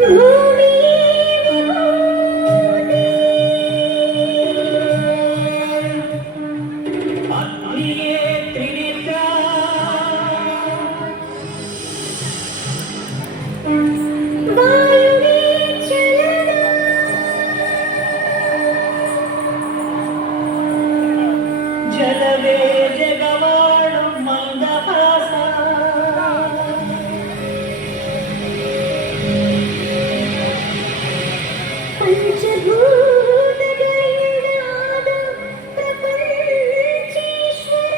ಭೂಮಿ ಅಗ್ನಿಯೇ ತ್ರಿನೇತ್ರ ವಾಯುವೇ ಚಲನ ಜಲವೇ ಜಗವಾಳು ಮಂದಹಾಸ ಪಂಚಭೂತಗಳಾದ ಪ್ರಪಂಚೇಶ್ವರ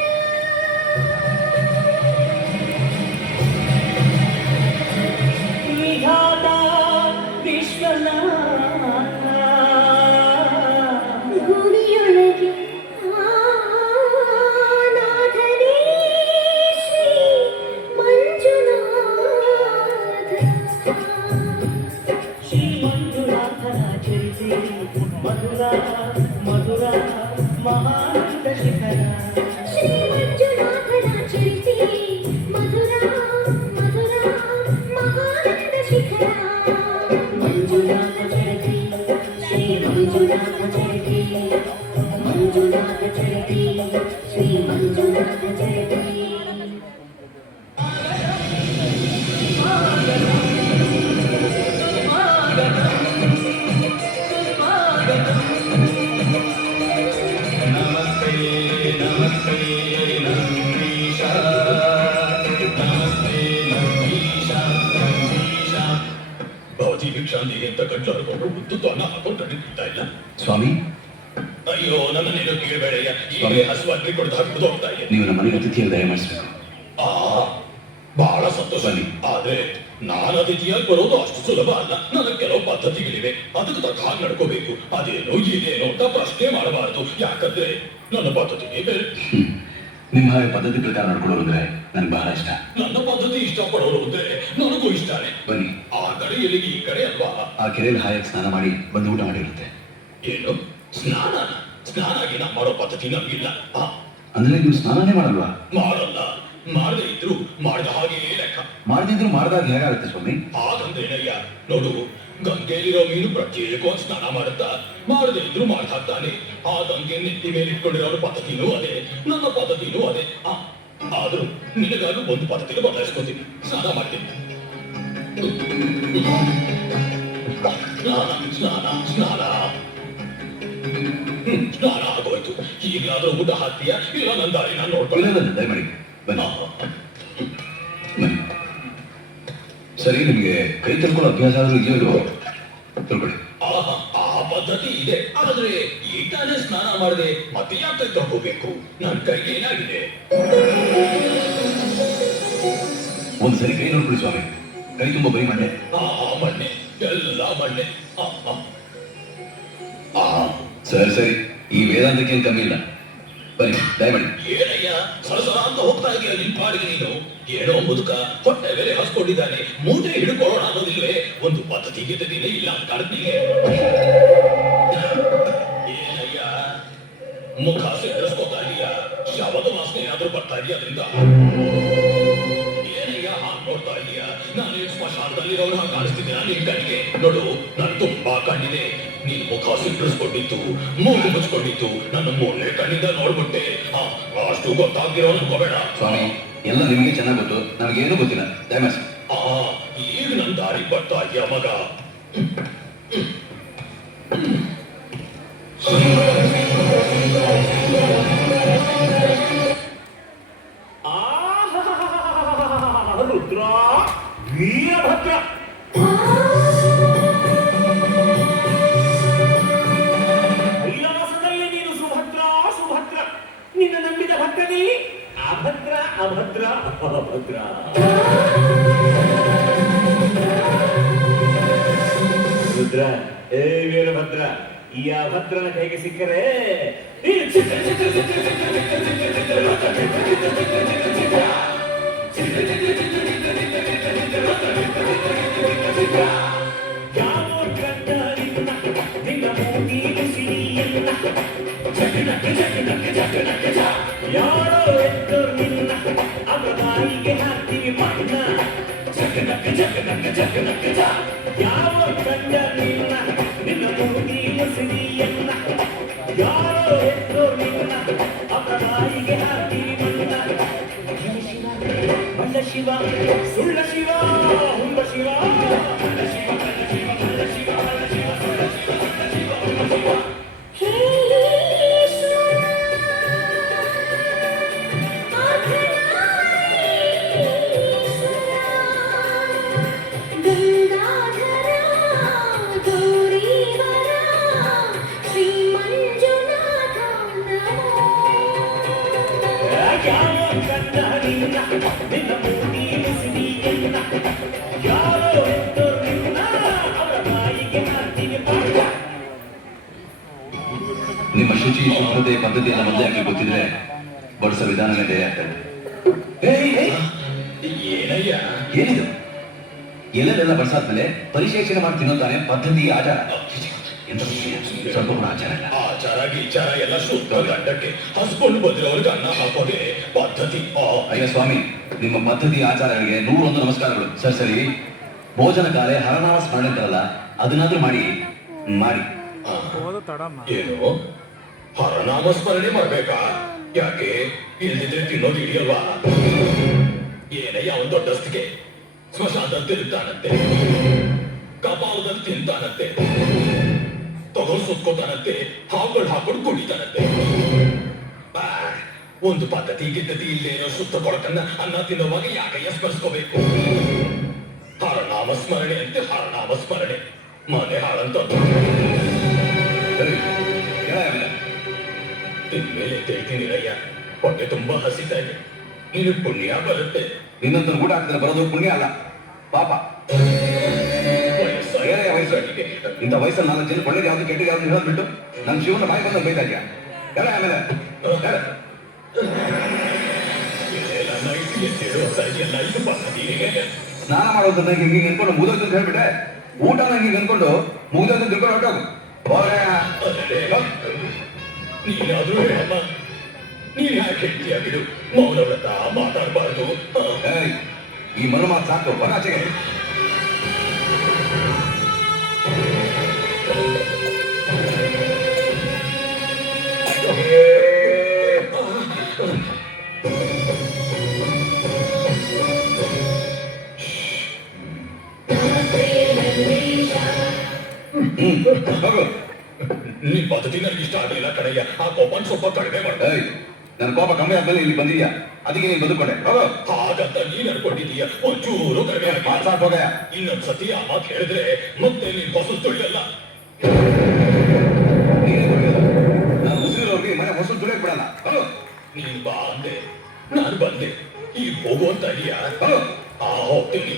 ವಿಧಾತ ವಿಶ್ವನಾಥ ಗುಡಿಯೊಳಗೆ ನಾಥನೇ ಶ್ರೀ ಮಂಜುನಾಥ ಶ್ರೀ ಮಂಜುನಾಥನ ಚರಿತೆ ಮಧುರ ಮಧುರ ಮಹಾನಂದ ಶಿಖರ ಶ್ರೀ ಮಂಜುನಾಥನ ಚರಿತೆ ಮಧುರ ಮಧುರ ಮಹಾನಂದ ಶಿಖರ ಮಂಜುನಾಥ ಚರಿತೆ ಶ್ರೀ ಮಂಜುನಾಥ ಚರಿತೆ ಮಂಜುನಾಥ ಚರಿತೆ ಶ್ರೀ ಮಂಜುನಾಥ ಚರಿತೆ ಬಾಬಾಜಿ ಭಿಕ್ಷಾಂತಿಗೆ ಅಂತ ಗಂಟ್ಲರ್ಕೊಂಡು ಉದ್ದು ಅನ್ನ ಹಾಕೊಂಡು ನಡೀತಾ ಇಲ್ಲ. ಸ್ವಾಮಿ, ಅಯ್ಯೋ ನನ್ನನ್ನೇನು ಕೇಳಬೇಡಯ್ಯ, ಈಗ ಹಸುವಾಗಿ ಕೊಡ್ದು ಹಾಕಿದ್ದು ಹೋಗ್ತಾ ಇದೆ. ನೀವು ನಮ್ಮ ಮನೆಗೆ ಅತಿಥಿಯನ್ನು ದಯಮಾಡಿಸಬೇಕು. ಆ ಬಹಳ ಸಂತೋಷ. ಆದ್ರೆ ನಾನು ಅತಿಥಿಯಾಗಿ ಬರೋದು ಅಷ್ಟು ಸುಲಭ ಅಲ್ಲ. ನನಗೆ ಕೆಲವು ಪದ್ಧತಿಗಳಿವೆ, ಅದಕ್ಕೆ ತಕ್ಕ ಹಾಗೆ ನಡ್ಕೋಬೇಕು. ಅದೇನೋ ಇದೇನೋ ಅಂತ ಪ್ರಶ್ನೆ ಮಾಡಬಾರದು, ಯಾಕಂದ್ರೆ ನನ್ನ ಪದ್ಧತಿಗೆ ಬೇರೆ. ನಿಮ್ಮ ಹಾಗೆ ಪದ್ಧತಿ ಪ್ರಕಾರ ನಡ್ಕೊಳ್ಳೋರು ಅಂದ್ರೆ ನನಗೆ ಬಹಳ ಇಷ್ಟ. ನನ್ನ ಪದ್ಧತಿ ಇಷ್ಟಪಡೋರು ಅಂದ್ರೆ ನನಗೂ ಇಷ್ಟನೇ. ಬನ್ನಿ, ಆ ಕಡೆ ಎಲ್ಲಿಗೆ ಈ ಕಡೆ ಅಲ್ವಾ? ಆ ಕೆರೆಯಲ್ಲಿ ಹಾಯಾಗಿ ಸ್ನಾನ ಮಾಡಿ ಬಂದು ಊಟ ಮಾಡಿರುತ್ತೆ. ಏನು ಸ್ನಾನ? ಸ್ನಾನಾಗಿನ ಮಾಡೋ ಪದ್ಧತಿ ನಮಗಿಲ್ಲ. ಅಂದ್ರೆ ನೀವು ಸ್ನಾನನೇ ಮಾಡಲ್ವಾ? ಮಾಡಲ್ಲ. ಮಾಡದೇ ಇದ್ರು ಮಾಡಿದ ಹಾಗೆ ಲೆಕ್ಕ. ಮಾಡದಿದ್ರು ಮಾಡಿದಾಗ ಹೇಗಾಗುತ್ತೆ ಸ್ವಾಮಿ? ಹಾಗಂದ್ರೇನಯ್ಯ, ನೋಡು, ಗಂಗೆಯಲ್ಲಿರೋ ಮೀನು ಪ್ರತ್ಯೇಕವಾಗಿ ಸ್ನಾನ ಮಾಡುತ್ತಾ, ಮಾಡದೇ ಇದ್ರು ಮಾಡಿ ಹಾಕ್ತಾನೆ. ಆ ಗಂಗೆ ನೆತ್ತಿ ಮೇಲೆ ಇಟ್ಕೊಂಡಿರೋ ಪದ್ಧತಿನೂ ಅದೇ, ನನ್ನ ಪದ್ಧತಿನೂ ಅದೇ. ಆದ್ರೂ ನಿನಗಾಗಿ ಒಂದು ಪದ್ಧತಿಗೆ ಬದಲಾಯಿಸ್ಕೊತೀನಿ. ಸ್ನಾನ ಮಾಡ್ತೀನಿ. ಸ್ನಾನ ಸ್ನಾನ ಸ್ನಾನ ಸ್ನಾನ ಆಗೋಯ್ತು. ಈಗಲಾದ್ರೂ ಊಟ ಹಾಕ್ತೀಯಾ, ಇಲ್ಲ ನನ್ನ ದಾರಿ ನಾನು ನೋಡ್ಕೊಳ್ಳ. ದಯಮಾಡಿ ಬನ್ನಿ. ಬನ್ನಿ. ಸರಿ, ನಿಮಗೆ ಕೈ ತೊಳ್ಕೊಳ್ಳೋ ಅಭ್ಯಾಸ ಆದ್ರೂ ಇದೆಯೋ? ತೊಳ್ಕೊಳ್ಳಿ. ಆ ಪದ್ಧತಿ ಇದೆ, ಆದ್ರೆ ಈಗ ತಾನೇ ಸ್ನಾನ ಮಾಡದೆ ಮತ್ತೆ ಯಾಕೆ ತಗೋಬೇಕು? ನನ್ನ ಕೈಗೆ ಏನಾಗಿದೆ? ಒಂದು ಸರಿ ಕೈ ನೋಡ್ಕೊಳ್ಳಿ ಸ್ವಾಮಿ. ಕೈ ತುಂಬ ಬೈ ಮಣ್ಣೆ. ಮಣ್ಣೆ, ಎಲ್ಲ ಮಣ್ಣೆ. ಸರಿ ಸರಿ, ಈ ವೇದಾಂತಕ್ಕೆ ಏನು ಕಮ್ಮಿ ಇಲ್ಲ. ಬನ್ನಿ, ದಯಮಾಡಿ. ಏನಯ್ಯ ಸರಸರ ಅಂತ ಹೋಗ್ತಾ ಇದೆಯಾ ನಿನ್ ಪಾಡಿಗೆ ನೀನು? ಏನೋ ಮುದುಕ ಹೊಟ್ಟೆ ಬೇರೆ ಹಸ್ಕೊಂಡಿದ್ದಾನೆ, ಮೂಟೆ ಹಿಡ್ಕೊಳ್ಳೋಣ ಅನ್ನೋದಿಲ್ವೇ? ಒಂದು ಪದ್ಧತಿ ಗಿದ್ದದಿಲ್ಲ ಇಲ್ಲ ಅಂತ ಕಾಡ್ತೀಗೆ. ಏನಯ್ಯ ಮುಖ ಸಿದ್ಧಸ್ಕೋತಾ ಇದೀಯಾ? ಶವದ ವಾಸನೆ ಏನಾದ್ರೂ ಬರ್ತಾ ಇದೆಯಾ ಅದರಿಂದ? ಏನಯ್ಯ ಹಾಗೆ ನೋಡ್ತಾ ಇದೀಯಾ? ನಾನು ಸ್ಮಶಾನದಲ್ಲಿರೋರು ಹಾಗೆ ಕಾಣಿಸ್ತಿದ್ದೀನ ನಿನ್ ಕಣ್ಣಿಗೆ? ನೋಡು, ನಾನು ತುಂಬಾ ಕಣ್ಣಿದೆ. ನೀನು ಮುಖ ಸಿಟ್ಟಿಸ್ಕೊಂಡಿತ್ತು, ಮೂಗು ಮುಚ್ಕೊಂಡಿತ್ತು, ನನ್ನ ಮೂರನೇ ಕಣ್ಣಿಂದ ನೋಡ್ಬಿಟ್ಟೆ. ಅಷ್ಟು ಗೊತ್ತಾಗಿರೋ ಅನ್ಕೋಬೇಡ ಸ್ವಾಮಿ. ಎಲ್ಲ ನಿಮಗೆ ಚೆನ್ನಾಗಿ ಗೊತ್ತು, ನನಗೇನು ಗೊತ್ತಿಲ್ಲ. ದಯಮಾಡಿ. ಈಗ ನನ್ನ ದಾರಿ ಬರ್ತಾ ಇದೆಯಾ ಮಗ? ರುದ್ರ ವೀರಭದ್ರ ಕೈಲಾಸದಲ್ಲಿ ನೀನು ಸುಭದ್ರ ಸುಭದ್ರ, ನಿನ್ನ ನಂಬಿದ ಭಕ್ತನೇ ಅಭದ್ರ ಅಭದ್ರ ಅಭದ್ರ. ರುದ್ರ, ಏ ವೀರಭದ್ರ, ಈ ಅಭದ್ರನ ಕೈಗೆ ಸಿಕ್ಕರೆ ಯಾರೋ ಕಂಡ ನಿನ್ನ ಮೂಗಿ ಬಿಸಿಲಿಯನ್ನ ಯಾರೋ ಎದ್ದು ನಿನ್ನ ಅವರ ಬಾಯಿಗೆ ಹಾಕಿ ಮಣ್ಣ ಯಾವ ಕಂಡ ನಿನ್ನ ನಿನ್ನ ಮೂಗಿ ಮುಸುಡಿಯನ್ನ ಯಾರೋ ಹೆಸರು ನಿನ್ನ ಅಪರಾಯಿಗೆ ಹಾಕಿ ಮಣ್ಣ ಬಂಡ ಶಿವ ಸುಳ್ಳ ಶಿವ ಹುಂಬ ಶಿವ ಬಂಡ ಶಿವ ಬಂಡ ಶಿವ ಬಂಡ ಶಿವ ಬಂಡ ಶಿವ ಸುಳ್ಳ ಶಿವ ಬಂಡ ಶಿವ ಹುಂಬ ಶಿವ ಯಾವ ಕಂಡ ನಿನ್ನ ನಿನ್ನ ಮೂಗಿ ಮುಸುಡಿಯನ್ನ ಯಾರೋ ಹೆಸರು ನಿನ್ನ ಅವರ ಬಾಯಿಗೆ ಹಾಕಿಗೆ ಪಾಠ ನಿಮ್ಮ ಶುಚಿ ಶುಭ್ರತೆ ಪದ್ಧತಿಯನ್ನ ಮೊದಲಾಗಿ ಗೊತ್ತಿದ್ರೆ ಬಡಿಸೋ ವಿಧಾನನೇ ಬೇರೆ ಆಗ್ತದೆ. ಏನಯ್ಯ ಏನಿದು ಎಲ್ಲೆಲ್ಲ ಬಡಿಸಾದ್ಮೇಲೆ ಪರಿಶೇಷಣೆ ಮಾಡಿ ತಿನ್ನೋತಾನೆ ಪದ್ಧತಿ ಆಚಾರ. ಎಂತ ವಿಷಯ? ಸ್ವಲ್ಪ ಕೂಡ ಆಚಾರ ಇಲ್ಲ. ಆಚಾರ ಗೀಚಾರ ಎಲ್ಲ ಶುದ್ಧ ಗಂಡಕ್ಕೆ ಹಸ್ಕೊಂಡು ಬಂದಿರೋರ್ಗೆ ಅನ್ನ ಹಾಕೋದೇ ಪದ್ಧತಿ. ಅಯ್ಯ ಸ್ವಾಮಿ, ನಿಮ್ಮ ಪದ್ಧತಿ ಆಚಾರಗಳಿಗೆ 101 ನಮಸ್ಕಾರಗಳು. ಸರಿ ಸರಿ, ಭೋಜನ ಕಾಲೆ ಹರನಾಮ ಸ್ಮರಣೆ ಅಂತಾರಲ್ಲ, ಅದನ್ನಾದ್ರೂ ಮಾಡಿ ಮಾಡಿ. ಏನು ಹರನಾಮ ಸ್ಮರಣೆ ಮಾಡ್ಬೇಕಾ? ಯಾಕೆ ಇಲ್ದಿದ್ರೆ ತಿನ್ನೋದು ಹಿಡಿಯಲ್ವಾ? ಏನಯ್ಯ ಅವನ್ ದೊಡ್ಡಸ್ತಿಗೆ ಸ್ಮಶಾನದಲ್ಲಿ ತಿರುತ್ತಾನಂತೆ, ಕಪಾಲದಲ್ಲಿ ತಿಂತಾನಂತೆ, ತಗೊಂಡು ಸುತ್ಕೋತಾನಂತೆ, ಹಾಕೊಂಡು ಹಾಕೊಂಡು ಕುಡಿತಾನಂತೆ. ಒಂದು ಪದ್ಧತಿ ಗಿದ್ದತಿ ಇಲ್ಲೇನೋ ಸುತ್ತ ಕೊಳಕನ್ನ ಅನ್ನ ತಿನ್ನುವಾಗ ಯಾಕಯ್ಯ ಸ್ಮರಿಸ್ಕೋಬೇಕು? ಹರನಾಮ ಸ್ಮರಣೆ ಅಂತೆ ಹರನಾಮ ಸ್ಮರಣೆ, ಮನೆ ಹಾಳಂತ ತಿನ್ಮೇಲೆ ತಿಳ್ತೀನಿರಯ್ಯ. ಹೊಟ್ಟೆ ತುಂಬಾ ಹಸಿತಾ ಇದೆ, ನೀನು ಪುಣ್ಯ ಬರುತ್ತೆ. ಇನ್ನೊಂದು ಊಟ ಹಾಕಿದ್ರೆ ಬರೋದು ಪುಣ್ಯ ಅಲ್ಲ, ಪಾಪ. ಬೇರೆ ವಯಸ್ಸಾಗಿದೆ. ಇಂಥ ವಯಸ್ಸಲ್ಲಿ 4 ಜನ ಒಳ್ಳೆಗೆ ಯಾವ್ದು ಕೆಟ್ಟಿಗೆ ಯಾವ್ದು ಹೇಳೋದ್ಬಿಟ್ಟು ನನ್ನ ಜೀವನ ಬಾಯಿ ಬಂದ ಬೈತಾ ಇದೆಯಾ? ಹೇಳ ಆಮೇಲೆ ಸ್ನಾನ ಮಾಡೋದನ್ನ ಹಿಂಗೆ ನಿಂತ್ಕೊಂಡು ಮುಗಿದೋದು ಅಂತ ಹೇಳ್ಬಿಟ್ಟೆ, ಊಟನ ಹಿಂಗೆ ನಿಂತ್ಕೊಂಡು ಮುಗಿದೋದು ತಿಳ್ಕೊಂಡು ಹೊಟ್ಟೋಗು. ನೀನಾದ್ರೂ ಹೇಳಮ್ಮ, ನೀನ್ ಯಾಕೆ ಹೇಳ್ತೀಯ? ಬಿಡು, ಮೌನವ್ರತ ಮಾತಾಡಬಾರ್ದು. ಈ ಮರು ಮಾತು ಸಾಕು, ಬರಾಚೆಗೆ. ನಿನ್ ಪದ್ಧತಿ ನನಗೆ ಇಷ್ಟ ಆಗಲಿಲ್ಲ ಕಣಯ್ಯ. ಆ ಕೋಪನ್ ಸ್ವಲ್ಪ ಕಡಿಮೆ ಮಾಡ. ನನ್ನ ಕೋಪ ಕಮ್ಮಿ ಆದ್ಮೇಲೆ ಇಲ್ಲಿ ಬಂದಿದ್ಯಾ, ಅದಕ್ಕೆ ನೀನ್ ಬದುಕೊಂಡೆ. ಹಾಗಂತ ನೀನ್ ಅನ್ಕೊಂಡಿದೀಯ ಒಂಚೂರು ಕಡಿಮೆ ಆಗಿ. ಇನ್ನೊಂದ್ಸತಿ ಆ ಮಾತು ಹೇಳಿದ್ರೆ ಮತ್ತೆ ನೀನ್ ಹೊಸಲು ತುಳಿಯಲ್ಲ. ನಾನು ಮುಸ್ಲಿಮರವ್ರಿಗೆ ಮನೆ ಹೊಸಲು ತುಳಿಯಕ್ ಬಿಡಲ್ಲ. ನೀನ್ ಬಾ ಅಂದೆ, ನಾನು ಬಂದೆ. ಈಗ ಹೋಗುವಂತ ಇದೀಯಾ? ಹೋಗ್ತೀನಿ.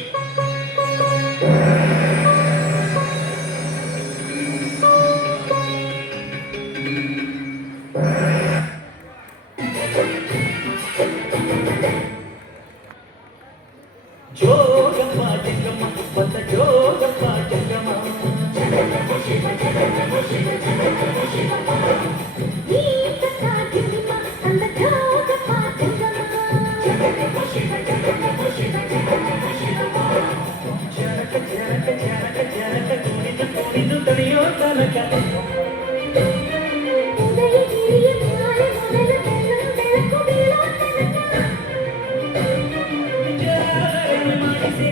ಜೋಗಪ್ಪ ಜಂಗಮ ಬಂದ ಜೋಗಪ್ಪ ಜಂಗಮ ಜನಕ ಜನಕ ಜನಕ ಜನಕ ಕುಣಿದು ಕುಣಿದು ತಡೆಯೋ ತನಕ ಮಾಡಿಸಿ